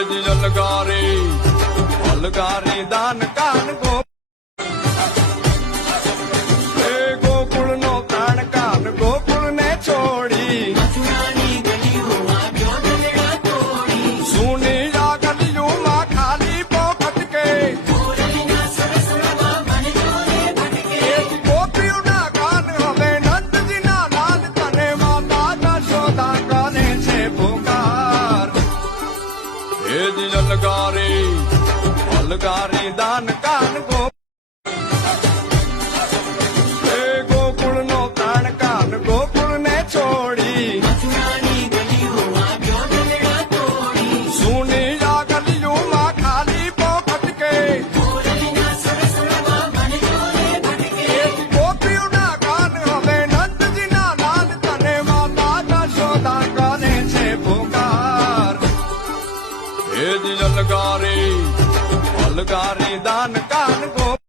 તિલજી અલગારે અલગારે દાન કાન ગો अलगारे अलगारे दान कान को એ જ અલગારી અલગારી દાન કાન ગો